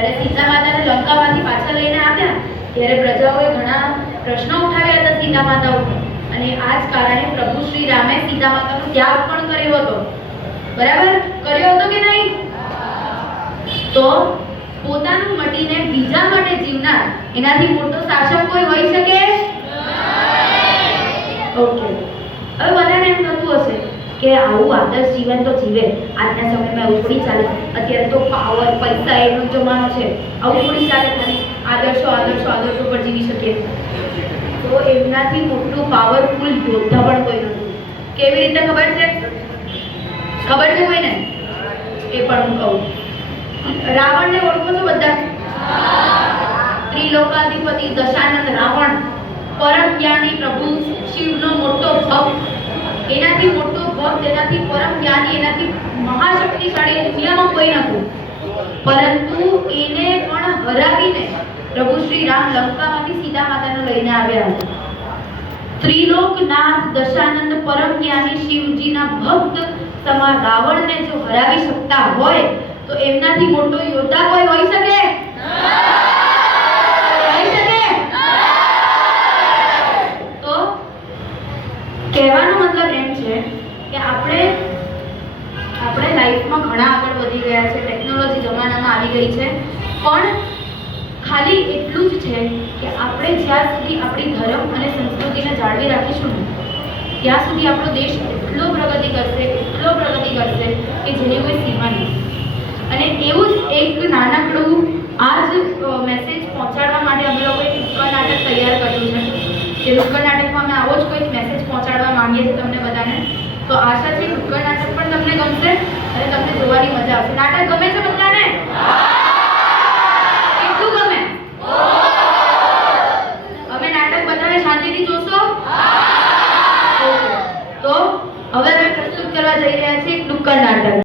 જ્યારે સીતા માતાને લંકામાંથી પાછા લઈને આવ્યા, ત્યારે પ્રજાઓએ ઘણા પ્રશ્નો ઉઠાવ્યા હતા સીતા માતા ઉપર અને આ જ કારણે પ્રભુ શ્રી રામે સીતા માતાનો ત્યાગ પણ કર્યો હતો. બરાબર? કર્યો હતો કે નહીં? તો પોતાનું મટીને બીજા માટે જીવનાર, એનાથી મોટો શાસક કોઈ હોઈ શકે ઓકે હવે બધાને એમ થતું હશે કે આવું આદર્શ જીવન તો જીવે. આજના સમયમાં એવું થોડી ચાલે. અત્યારે તો પાવર, પૈસા એનો જમાનો છે. આવું થોડી ચાલે ખાલી. આદર્શો આદર્શો આદર્શો પર જીવી શકીએ. તો એમનાથી મોટું પાવરફુલ યોદ્ધા પણ કોઈ નથી. કેવી રીતે ખબર છે? ખબર છે કોઈને? એ પણ હું કહું. રાવણને ઓળખો છો બધા? ત્રિલોકાધિપતિ દશાનંદ રાવણ. પરમ જ્ઞાની પ્રભુ શિવનો મોટો ભક્ત જ્ઞાની એનાથી મહાશક્તિશાળી દુનિયામાં કોઈ નહોતું. પરંતુ એને પણ હરાવીને પ્રભુ શ્રી રામ લંકામાંથી સીતા માતાને લઈને આવ્યા હતા. ત્રિલોકનાથ દશાનંદ પરમ જ્ઞાની શિવજીના ભક્ત તમા રાવણને જો હરાવી શકતા હોય, તો એમનાથી મોટો યોદ્ધા કોઈ હોઈ શકે? હોઈ શકે? તો કહેવાનો મતલબ એમ છે કે આપણે લાઈફમાં ઘણા આગળ વધી ગયા છે ટેકનોલોજી જમાનામાં આવી ગઈ છે. પણ ખાલી એટલું જ છે કે આપણે જ્યાં સુધી આપણી ધર્મ અને સંસ્કૃતિને જાળવી રાખીશું ને, ત્યાં સુધી આપણો દેશ એટલો પ્રગતિ કરશે, એટલો પ્રગતિ કરશે કે જેની કોઈ સીમા નહીં. અને એવું જ એક નાનકડું આ જ મેસેજ પહોંચાડવા માટે અમે લોકોએ નુક્કડ નાટક તૈયાર કર્યું છે. કે નુક્કડ નાટકમાં અમે આવો જ કોઈ મેસેજ પહોંચાડવા માંગીએ છીએ તમને બધાને તો આશા છે નુક્કડ નાટક પણ તમને ગમશે અને તમને જોવાની મજા આવશે નાટક ગમે છે બધાને? કેટલું ગમે? અમે નાટક બધાને શાંતિથી જોશો? તો હવે અમે પ્રસ્તુત કરવા જઈ રહ્યા છીએ ડુક્કર નાટક.